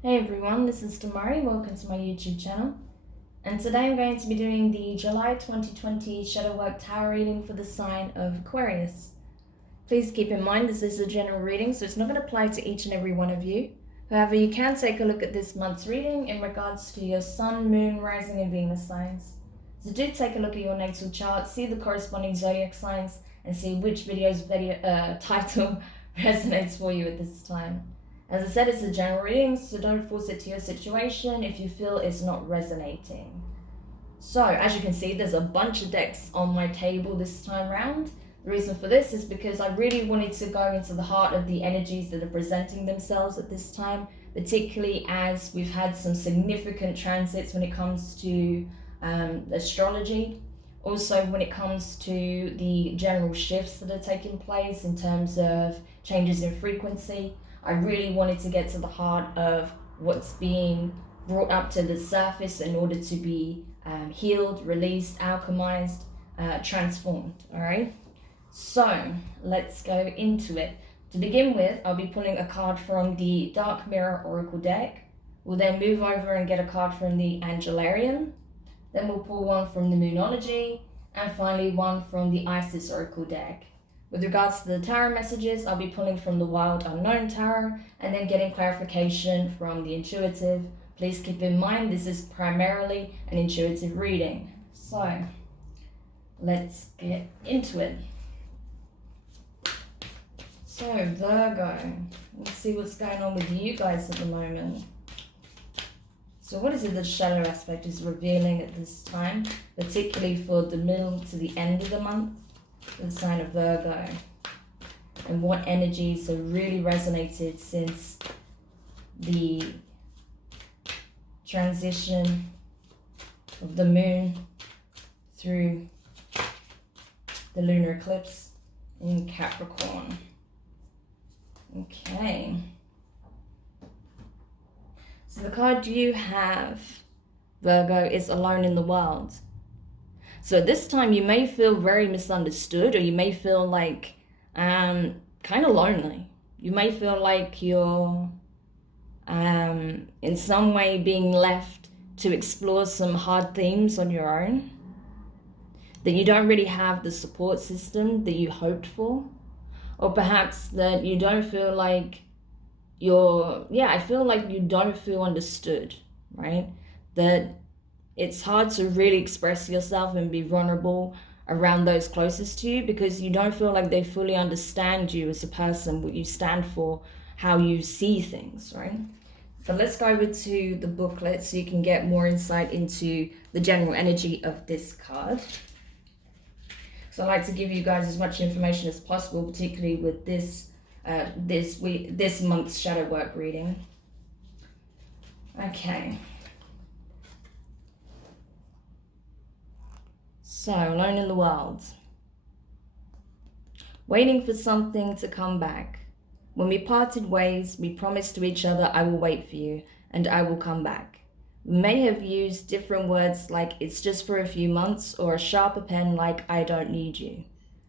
Hey everyone, this is Demari. Welcome to my YouTube channel. And today I'm going to be doing the July 2020 Shadowwork Tarot reading for the sign of Aquarius. Please keep in mind this is a general reading, so it's not going to apply to each and every one of you. However, you can take a look at this month's reading in regards to your Sun, Moon, Rising and Venus signs. So do take a look at your natal chart, see the corresponding zodiac signs, and see which video's title resonates for you at this time. As I said, it's a general reading, so don't force it to your situation if you feel it's not resonating. So, as you can see, there's a bunch of decks on my table this time round. The reason for this is because I really wanted to go into the heart of the energies that are presenting themselves at this time, particularly as we've had some significant transits when it comes to astrology. Also, when it comes to the general shifts that are taking place in terms of changes in frequency. I really wanted to get to the heart of what's being brought up to the surface in order to be healed, released, alchemized, transformed, all right? So let's go into it. To begin with, I'll be pulling a card from the Dark Mirror Oracle deck. We'll then move over and get a card from the Angelarium. Then we'll pull one from the Moonology, and finally one from the Isis Oracle deck. With regards to the tarot messages, I'll be pulling from the Wild Unknown Tarot and then getting clarification from the Intuitive. Please keep in mind this is primarily an intuitive reading. So let's get into it. So Virgo, let's see what's going on with you guys at the moment. So what is it that shadow aspect is revealing at this time, particularly for the middle to the end of the month? The sign of Virgo, and what energies have really resonated since the transition of the moon through the lunar eclipse in Capricorn. Okay, so the card you have, Virgo, is Alone in the World. So this time you may feel very misunderstood, or you may feel like kind of lonely. You may feel like you're in some way being left to explore some hard themes on your own, that you don't really have the support system that you hoped for, or perhaps that you don't feel like I feel like you don't feel understood, right? That it's hard to really express yourself and be vulnerable around those closest to you because you don't feel like they fully understand you as a person, what you stand for, how you see things, right? But let's go over to the booklet so you can get more insight into the general energy of this card. So I like to give you guys as much information as possible, particularly with this month's shadow work reading. Okay. So, Alone in the World. Waiting for something to come back. When we parted ways, we promised to each other, I will wait for you, and I will come back. We may have used different words like it's just for a few months, or a sharper pen like I don't need you.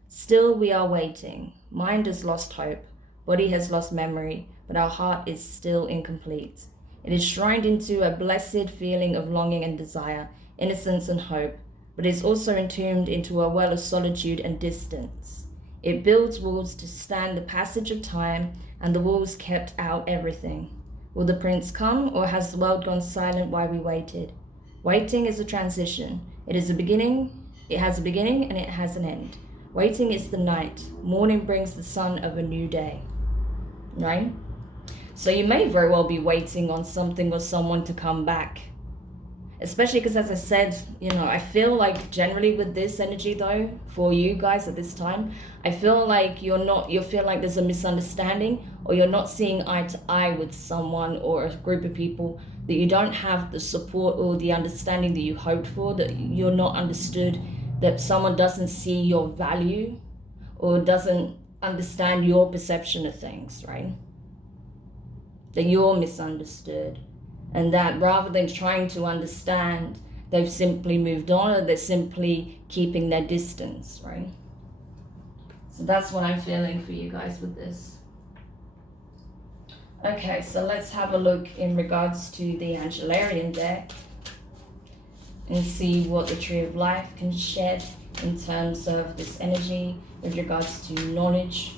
Still, we are waiting. Mind has lost hope. Body has lost memory, but our heart is still incomplete. It is shrined into a blessed feeling of longing and desire, innocence and hope, but is also entombed into a well of solitude and distance. It builds walls to stand the passage of time, and the walls kept out everything. Will the prince come, or has the world gone silent while we waited? Waiting is a transition. It has a beginning, and it has an end. Waiting is the night. Morning brings the sun of a new day. Right? So you may very well be waiting on something or someone to come back. Especially because, as I said, I feel like generally with this energy though, for you guys at this time, I feel like you feel like there's a misunderstanding, or you're not seeing eye to eye with someone or a group of people, that you don't have the support or the understanding that you hoped for, that you're not understood, that someone doesn't see your value or doesn't understand your perception of things, right? That you're misunderstood. And that rather than trying to understand, they've simply moved on, or they're simply keeping their distance, right? So that's what I'm feeling for you guys with this. Okay, so let's have a look in regards to the Angelarium deck and see what the Tree of Life can shed in terms of this energy with regards to knowledge.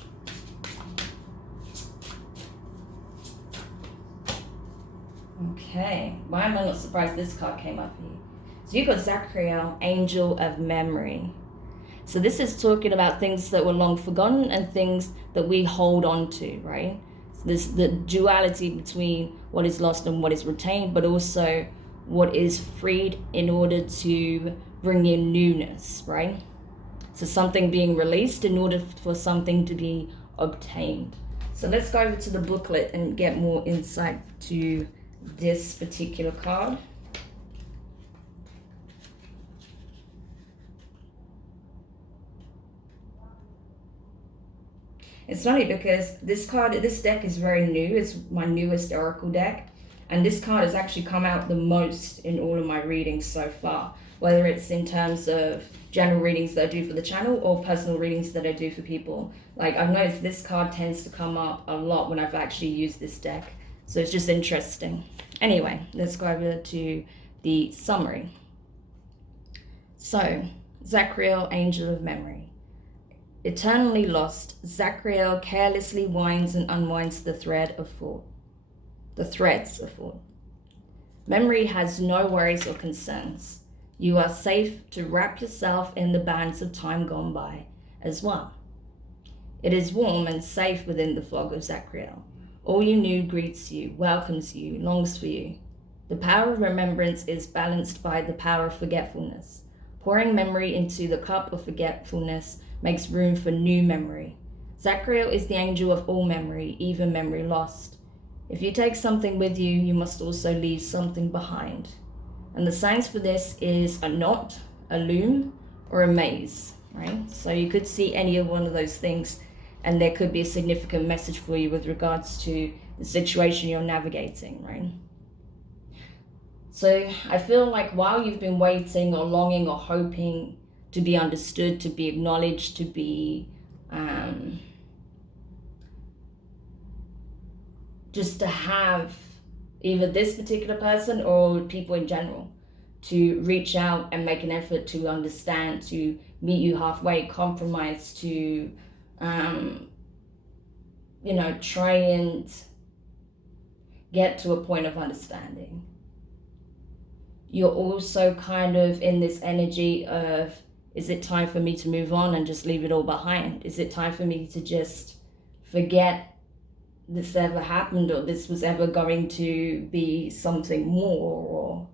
Okay, why am I not surprised this card came up here? So you got Zachariel, Angel of Memory. So this is talking about things that were long forgotten and things that we hold on to, right? So this the duality between what is lost and what is retained, but also what is freed in order to bring in newness, right? So something being released in order for something to be obtained. So let's go over to the booklet and get more insight to this particular card. It's funny because this deck is very new. It's my newest oracle deck, and this card has actually come out the most in all of my readings so far, whether it's in terms of general readings that I do for the channel or personal readings that I do for people. Like, I've noticed this card tends to come up a lot when I've actually used this deck, so it's just interesting. Anyway, let's go over to the summary. So, Zachariel, Angel of Memory. Eternally lost, Zachariel carelessly winds and unwinds the threads of thought. Memory has no worries or concerns. You are safe to wrap yourself in the bands of time gone by as well. It is warm and safe within the fog of Zachariel. All you knew greets you, welcomes you, longs for you. The power of remembrance is balanced by the power of forgetfulness. Pouring memory into the cup of forgetfulness makes room for new memory. Zachariel is the angel of all memory, even memory lost. If you take something with you, you must also leave something behind. And the signs for this is a knot, a loom, or a maze, right? So you could see any of one of those things, and there could be a significant message for you with regards to the situation you're navigating, right? So I feel like while you've been waiting or longing or hoping to be understood, to be acknowledged, to be just to have either this particular person or people in general to reach out and make an effort to understand, to meet you halfway, compromise, to try and get to a point of understanding. You're also kind of in this energy of, is it time for me to move on and just leave it all behind? Is it time for me to just forget this ever happened, or this was ever going to be something more, or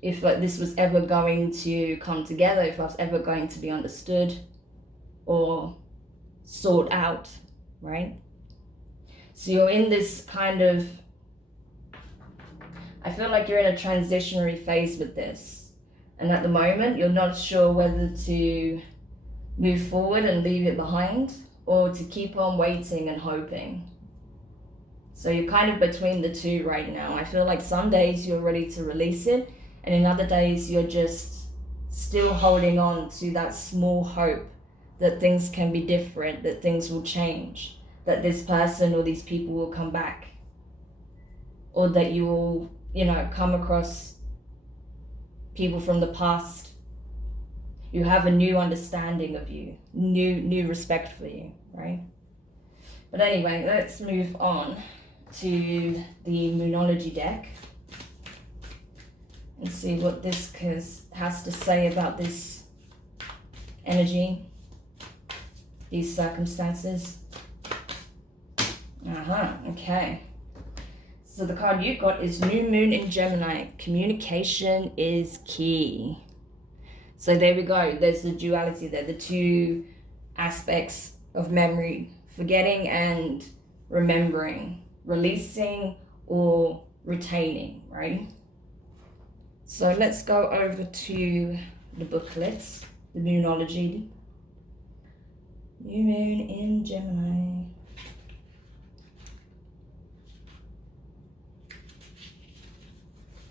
if this was ever going to come together, if I was ever going to be understood or sought out, right? So you're in this kind of, I feel like you're in a transitionary phase with this. And at the moment, you're not sure whether to move forward and leave it behind or to keep on waiting and hoping. So you're kind of between the two right now. I feel like some days you're ready to release it, and in other days you're just still holding on to that small hope that things can be different, that things will change, that this person or these people will come back, or that you will, come across people from the past. You have a new understanding of you, new respect for you, right? But anyway, let's move on to the Moonology deck and see what this has to say about this energy, these circumstances. Okay. So the card you got is New Moon in Gemini. Communication is key. So there we go. There's the duality there, the two aspects of memory, forgetting and remembering, releasing or retaining, right? So let's go over to the booklets, the Moonology. New Moon in Gemini.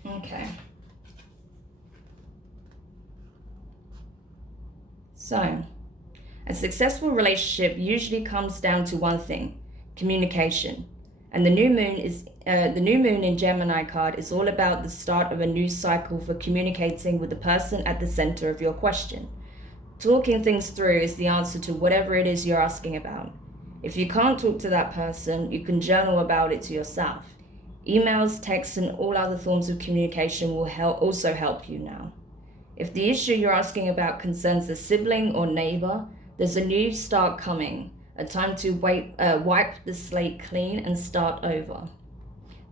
Okay. So, a successful relationship usually comes down to one thing: communication. And the new moon in Gemini card is all about the start of a new cycle for communicating with the person at the center of your question. Talking things through is the answer to whatever it is you're asking about. If you can't talk to that person, you can journal about it to yourself. Emails, texts, and all other forms of communication will also help you now. If the issue you're asking about concerns a sibling or neighbor, there's a new start coming, a time to wipe the slate clean and start over.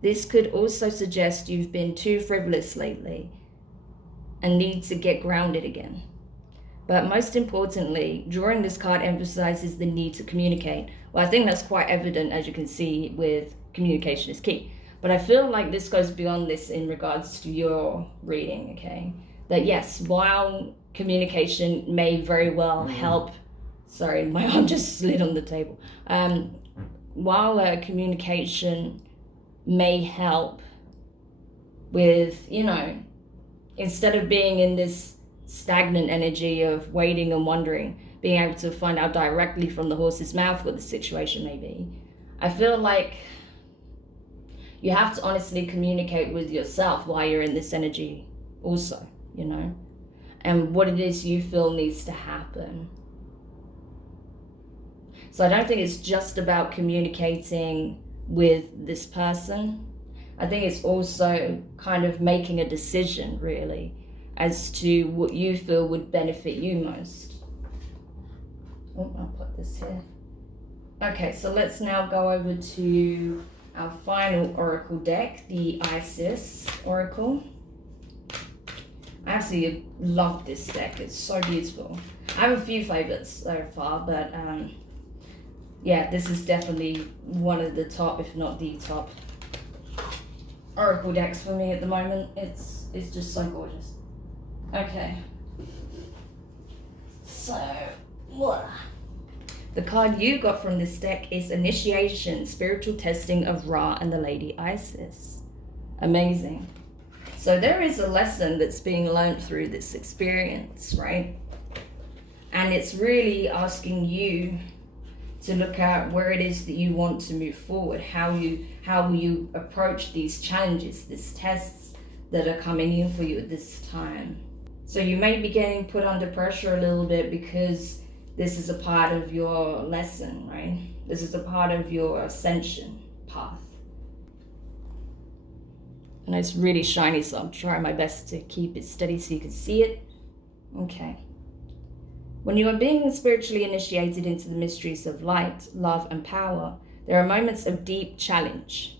This could also suggest you've been too frivolous lately and need to get grounded again. But most importantly, drawing this card emphasizes the need to communicate. Well, I think that's quite evident, as you can see, with communication is key. But I feel like this goes beyond this in regards to your reading, okay? That yes, while communication may very well help, sorry, my arm just slid on the table. While communication may help with, instead of being in this stagnant energy of waiting and wondering, being able to find out directly from the horse's mouth what the situation may be. I feel like you have to honestly communicate with yourself while you're in this energy also, and what it is you feel needs to happen. So I don't think it's just about communicating with this person. I think it's also kind of making a decision, really, as to what you feel would benefit you most. Oh, I'll put this here. Okay, so let's now go over to our final oracle deck, the Isis Oracle. I absolutely love this deck. It's so beautiful. I have a few favorites so far, but yeah, this is definitely one of the top, if not the top, oracle decks for me at the moment. It's just so gorgeous. Okay. So, voila. The card you got from this deck is Initiation, Spiritual Testing of Ra and the Lady Isis. Amazing. So there is a lesson that's being learned through this experience, right? And it's really asking you to look at where it is that you want to move forward, how will you approach these challenges, these tests that are coming in for you at this time. So you may be getting put under pressure a little bit because this is a part of your lesson, right? This is a part of your ascension path. And it's really shiny, so I'm trying my best to keep it steady so you can see it. Okay. When you are being spiritually initiated into the mysteries of light, love, and power, there are moments of deep challenge.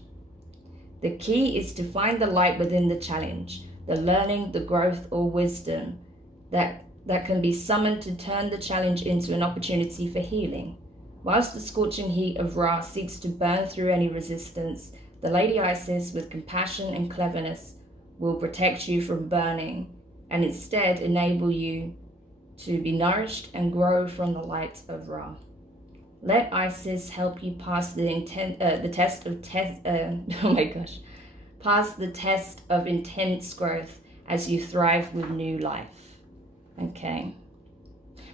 The key is to find the light within the challenge, the learning, the growth, or wisdom that can be summoned to turn the challenge into an opportunity for healing. Whilst the scorching heat of Ra seeks to burn through any resistance, the Lady Isis, with compassion and cleverness, will protect you from burning and instead enable you to be nourished and grow from the light of Ra. Let Isis help you pass pass the test of intense growth as you thrive with new life. Okay.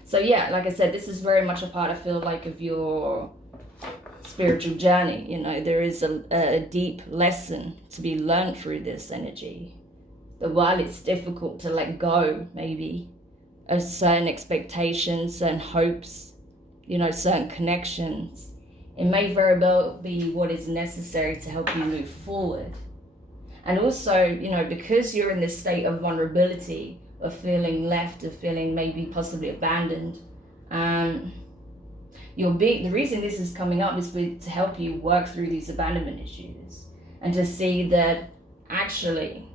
So yeah, like I said, this is very much a part, I feel like, of your spiritual journey. There is a deep lesson to be learned through this energy. But while it's difficult to let go, maybe, of certain expectations, certain hopes, certain connections, it may very well be what is necessary to help you move forward. And also, because you're in this state of vulnerability, of feeling left, of feeling maybe possibly abandoned, the reason this is coming up is to help you work through these abandonment issues and to see that actually,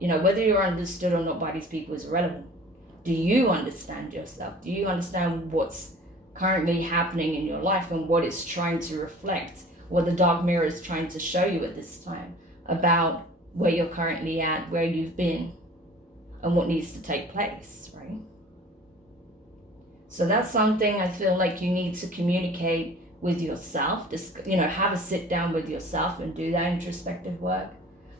whether you're understood or not by these people is irrelevant. Do you understand yourself? Do you understand what's currently happening in your life and what it's trying to reflect, what the dark mirror is trying to show you at this time about where you're currently at, where you've been, and what needs to take place, right? So that's something I feel like you need to communicate with yourself. Just, have a sit down with yourself and do that introspective work,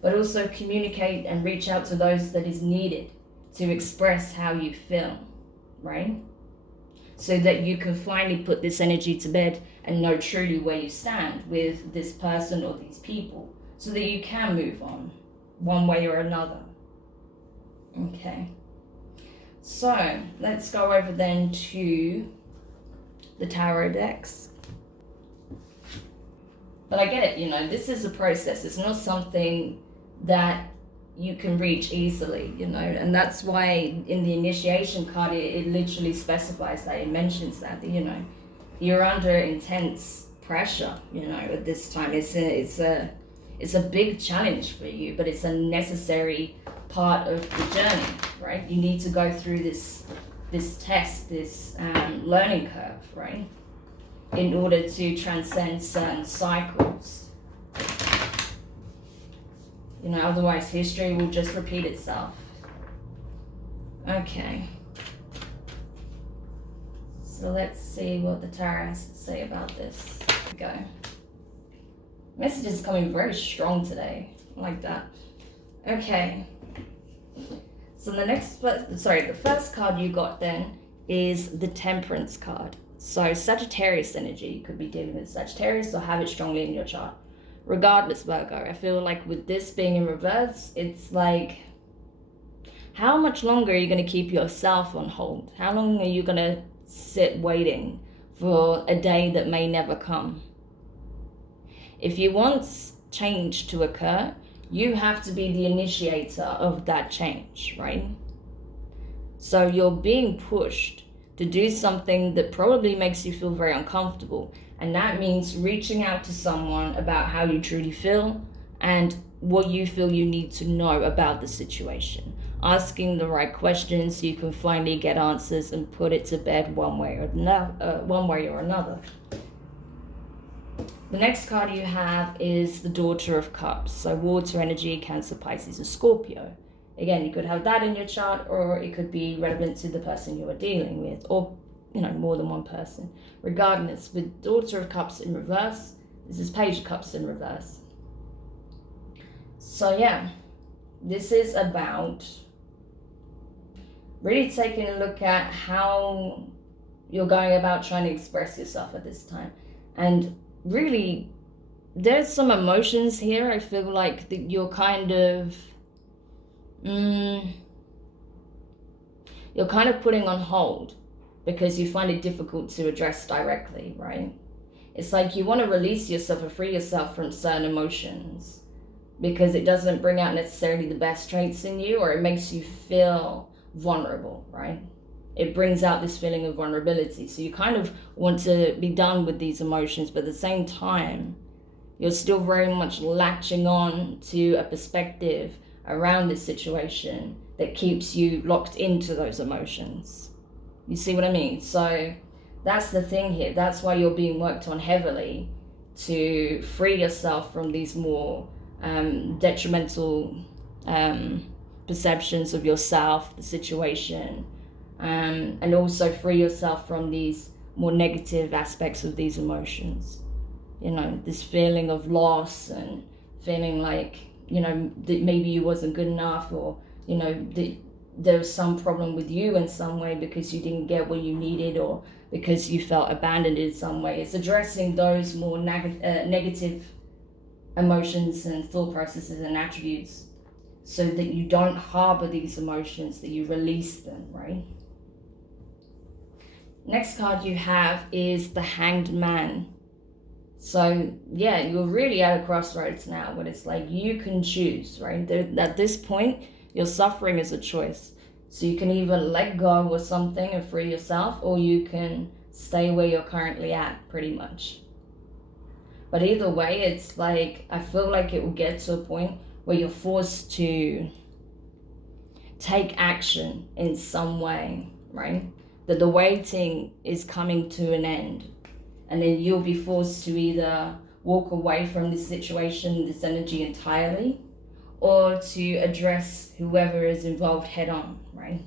but also communicate and reach out to those that is needed to express how you feel, right? so that you can finally put this energy to bed and know truly where you stand with this person or these people, so that you can move on one way or another. Okay, so let's go over then to the tarot decks. But I get it, you know, this is a process. It's not something that you can reach easily, you know, and that's why in the initiation card it literally specifies that, it mentions that, you know, you're under intense pressure, you know, at this time. It's a big challenge for you, but it's a necessary part of the journey, right? You need to go through this test, this learning curve, right, in order to transcend certain cycles. You know, otherwise history will just repeat itself. Okay. So let's see what the tarot has to say about this. Here we go. Message is coming very strong today. I like that. Okay. So the first card you got then is the Temperance card. So Sagittarius energy, you could be dealing with Sagittarius or have it strongly in your chart. Regardless, Virgo, I feel like with this being in reverse, it's like, how much longer are you going to keep yourself on hold? How long are you going to sit waiting for a day that may never come? If you want change to occur, you have to be the initiator of that change, right? So you're being pushed to do something that probably makes you feel very uncomfortable. And that means reaching out to someone about how you truly feel and what you feel you need to know about the situation. Asking the right questions so you can finally get answers and put it to bed one way or another. The next card you have is the Daughter of Cups. So water energy, Cancer, Pisces, and Scorpio. Again, you could have that in your chart, or it could be relevant to the person you are dealing with, or, you know, more than one person. Regardless, with Daughter of Cups in reverse, this is Page of Cups in reverse. So yeah, this is about really taking a look at how you're going about trying to express yourself at this time. And really, there's some emotions here. I feel like that you're kind of you're kind of putting on hold because you find it difficult to address directly, right? It's like you want to release yourself or free yourself from certain emotions because it doesn't bring out necessarily the best traits in you, or it makes you feel vulnerable, right? It brings out this feeling of vulnerability. So you kind of want to be done with these emotions, but at the same time, you're still very much latching on to a perspective around this situation that keeps you locked into those emotions. You see what I mean? So that's the thing here. That's why you're being worked on heavily, to free yourself from these more detrimental perceptions of yourself, the situation, and also free yourself from these more negative aspects of these emotions. You know, this feeling of loss and feeling like, you know, that maybe you wasn't good enough, or, you know, that there was some problem with you in some way because you didn't get what you needed, or because you felt abandoned in some way. It's addressing those more negative emotions and thought processes and attributes so that you don't harbor these emotions, that you release them, right? Next card you have is the Hanged Man. So yeah, you're really at a crossroads now when it's like you can choose, right? At this point, your suffering is a choice. So you can either let go of something and free yourself, or you can stay where you're currently at, pretty much. But either way, it's like, I feel like it will get to a point where you're forced to take action in some way, right? That the waiting is coming to an end. And then you'll be forced to either walk away from this situation, this energy entirely, or to address whoever is involved head on, right?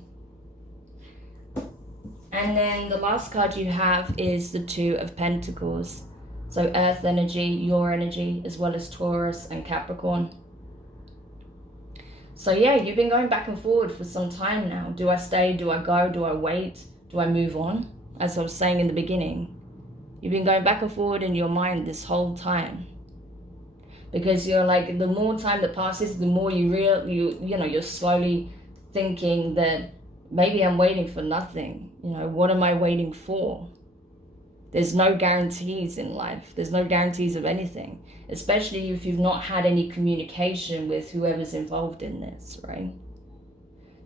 And then the last card you have is the Two of Pentacles. So Earth energy, your energy, as well as Taurus and Capricorn. So yeah, you've been going back and forward for some time now. Do I stay? Do I go? Do I wait? Do I move on? as I was saying in the beginning. You've been going back and forward in your mind this whole time. Because you're like, the more time that passes, the more you're slowly thinking that maybe I'm waiting for nothing. What am I waiting for? There's no guarantees in life. There's no guarantees of anything, especially if you've not had any communication with whoever's involved in this, right?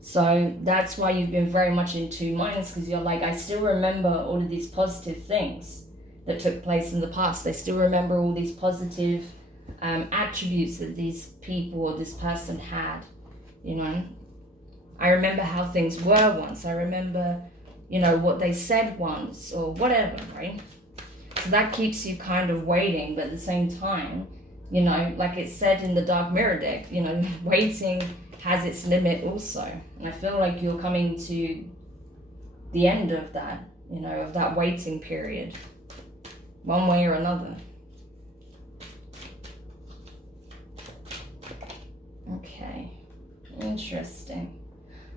So that's why you've been very much in two minds, because you're like, I still remember all of these positive things that took place in the past. I still remember all these positive attributes that these people or this person had. I remember how things were once. I remember what they said once or whatever, right? So that keeps you kind of waiting, but at the same time, like it said in the Dark Mirror deck, waiting has its limit also. And I feel like you're coming to the end of that, of that waiting period, one way or another. Okay, interesting.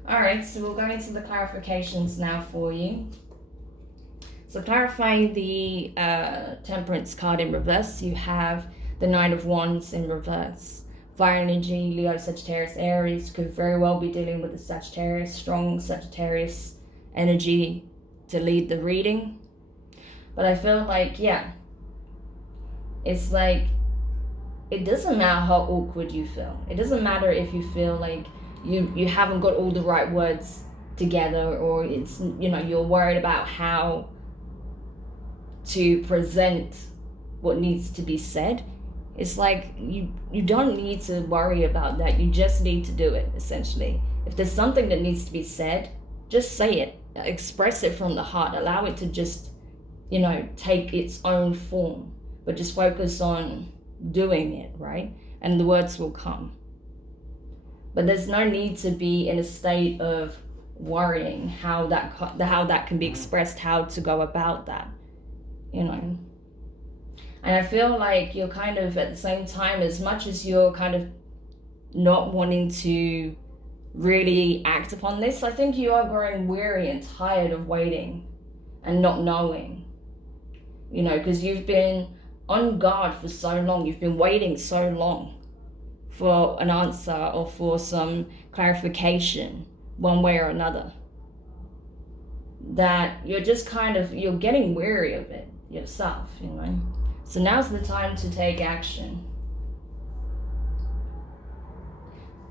All right, so we'll go into the clarifications now for you. So clarifying the Temperance card in reverse, you have the Nine of Wands in reverse. Fire energy, Leo, Sagittarius, Aries, could very well be dealing with the Sagittarius, strong Sagittarius energy to lead the reading. But I feel like, yeah, it's like, it doesn't matter how awkward you feel. It doesn't matter if you feel like you haven't got all the right words together, or it's, you're worried about how to present what needs to be said. It's like you don't need to worry about that. You just need to do it, essentially. If there's something that needs to be said, just say it. Express it from the heart. Allow it to just, take its own form. But just focus on doing it, right? And the words will come. But there's no need to be in a state of worrying how that can be expressed, how to go about that, And I feel like you're kind of, at the same time, as much as you're kind of not wanting to really act upon this, I think you are growing weary and tired of waiting and not knowing, because you've been on guard for so long. You've been waiting so long for an answer or for some clarification one way or another, that you're just you're getting weary of it yourself, So now's the time to take action.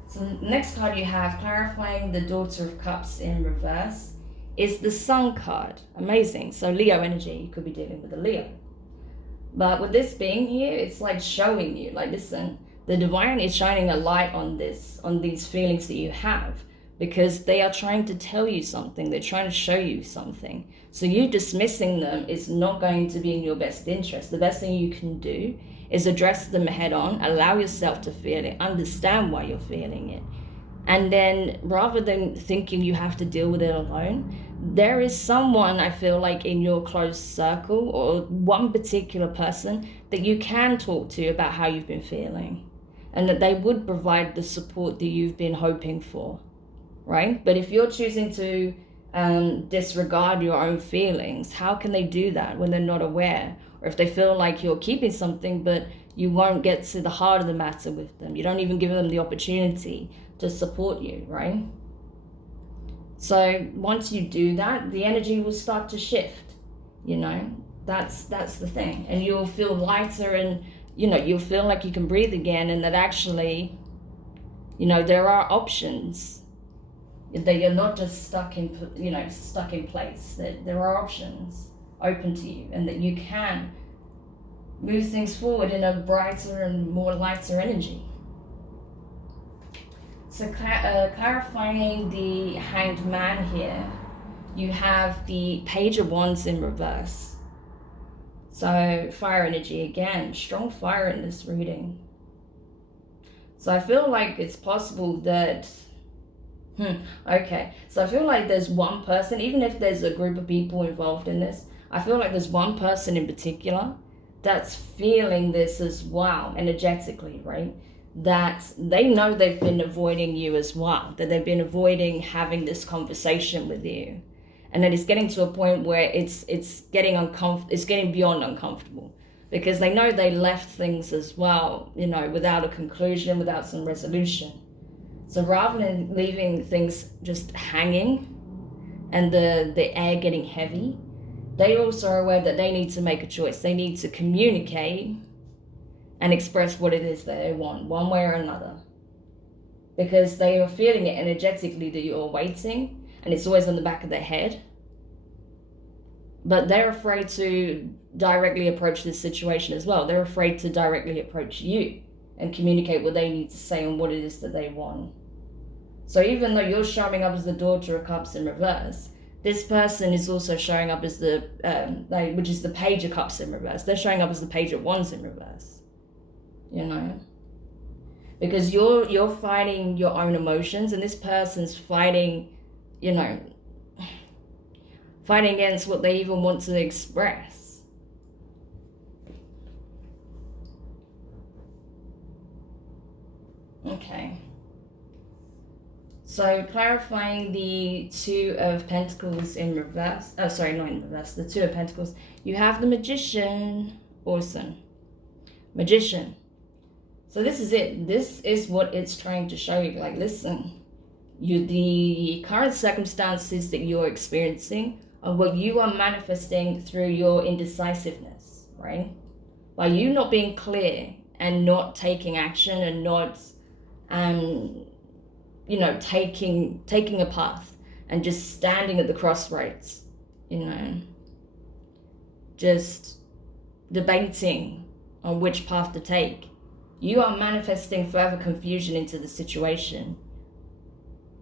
So next card you have, clarifying the Daughter of Cups in reverse, is the Sun card. Amazing. So Leo energy, you could be dealing with a Leo. But with this being here, it's like showing you, like, listen, the divine is shining a light on these feelings that you have, because they are trying to tell you something. They're trying to show you something. So you dismissing them is not going to be in your best interest. The best thing you can do is address them head on, allow yourself to feel it, understand why you're feeling it. And then, rather than thinking you have to deal with it alone, there is someone, I feel like, in your close circle, or one particular person that you can talk to about how you've been feeling, and that they would provide the support that you've been hoping for, right? But if you're choosing to disregard your own feelings, how can they do that when they're not aware? Or if they feel like you're keeping something, but you won't get to the heart of the matter with them. You don't even give them the opportunity to support you, right? So once you do that, the energy will start to shift, That's the thing. And you'll feel lighter, and, you'll feel like you can breathe again, and that actually, there are options, that you're not just stuck in place, that there are options open to you, and that you can move things forward in a brighter and more lighter energy. So clarifying the Hanged Man here, you have the Page of Wands in reverse. So fire energy again, strong fire in this reading. So I feel like it's possible that, okay. So I feel like there's one person, even if there's a group of people involved in this, I feel like there's one person in particular that's feeling this as well, energetically, right? That they know they've been avoiding you as well, that they've been avoiding having this conversation with you. And then it's getting to a point where it's getting uncomfortable, it's getting beyond uncomfortable, because they know they left things as well, you know, without a conclusion, without some resolution. So rather than leaving things just hanging and the air getting heavy, they also are aware that they need to make a choice. They need to communicate and express what it is that they want, one way or another. Because they are feeling it energetically that you're waiting, and it's always on the back of their head. But they're afraid to directly approach this situation as well. They're afraid to directly approach you and communicate what they need to say and what it is that they want. So even though you're showing up as the Daughter of Cups in reverse, this person is also showing up as the, which is the Page of Cups in reverse. They're showing up as the Page of Wands in reverse, you know? Because you're fighting your own emotions, and this person's fighting, you know, fighting against what they even want to express. Okay. So clarifying the Two of Pentacles in reverse. Oh, sorry, not in reverse. The Two of Pentacles. You have the Magician. Awesome. Magician. So this is it. This is what it's trying to show you. Like, listen, the current circumstances that you're experiencing are what you are manifesting through your indecisiveness, right? By you not being clear and not taking action and not, you know, taking a path and just standing at the crossroads, you know, just debating on which path to take. You are manifesting further confusion into the situation.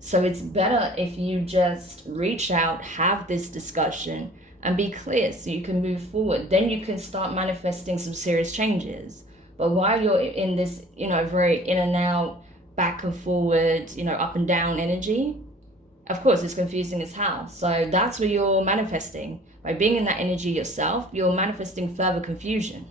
So it's better if you just reach out, have this discussion, and be clear so you can move forward. Then you can start manifesting some serious changes. But while you're in this, you know, very in and out, back and forward, you know, up and down energy, of course it's confusing as hell. So that's where you're manifesting. By being in that energy yourself, you're manifesting further confusion.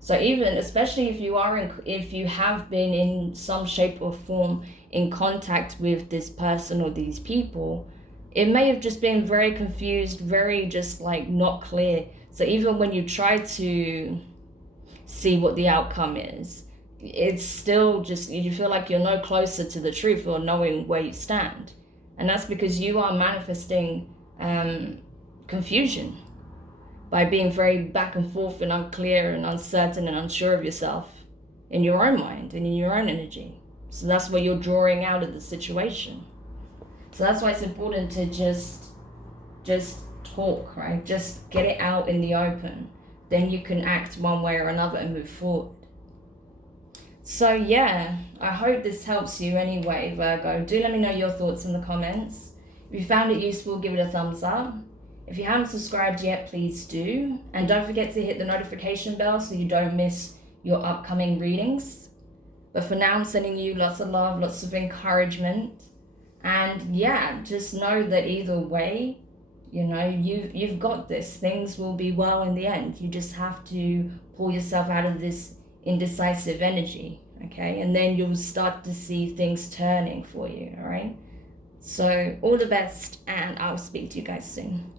So even, especially if you have been in some shape or form in contact with this person or these people, it may have just been very confused, very just like not clear. So even when you try to see what the outcome is, it's still just, you feel like you're no closer to the truth or knowing where you stand. And that's because you are manifesting confusion by being very back and forth and unclear and uncertain and unsure of yourself in your own mind and in your own energy. So that's where you're drawing out of the situation. So that's why it's important to just talk, right? Just get it out in the open. Then you can act one way or another and move forward. So yeah, I hope this helps you anyway, Virgo. Do let me know your thoughts in the comments. If you found it useful, give it a thumbs up. If you haven't subscribed yet, please do. And don't forget to hit the notification bell so you don't miss your upcoming readings. But for now, I'm sending you lots of love, lots of encouragement. And yeah, just know that either way, you know, you've got this. Things will be well in the end. You just have to pull yourself out of this indecisive energy, okay? And then you'll start to see things turning for you, all right? So all the best, and I'll speak to you guys soon.